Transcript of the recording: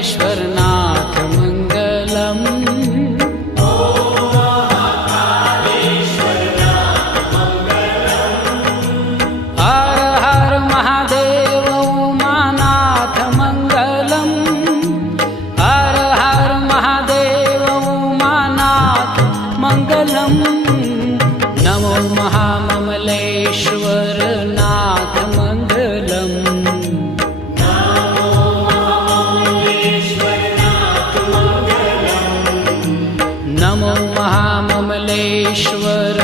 महाकालेश्वरनाथ मङ्गलम्। हर हर महादेव उमानाथ मङ्गलम्। हर हर महादेव उमानाथ मङ्गलम्। नमो महाममलेश्वरनाथ मङ्गलम्। नमो महाममलेश्वर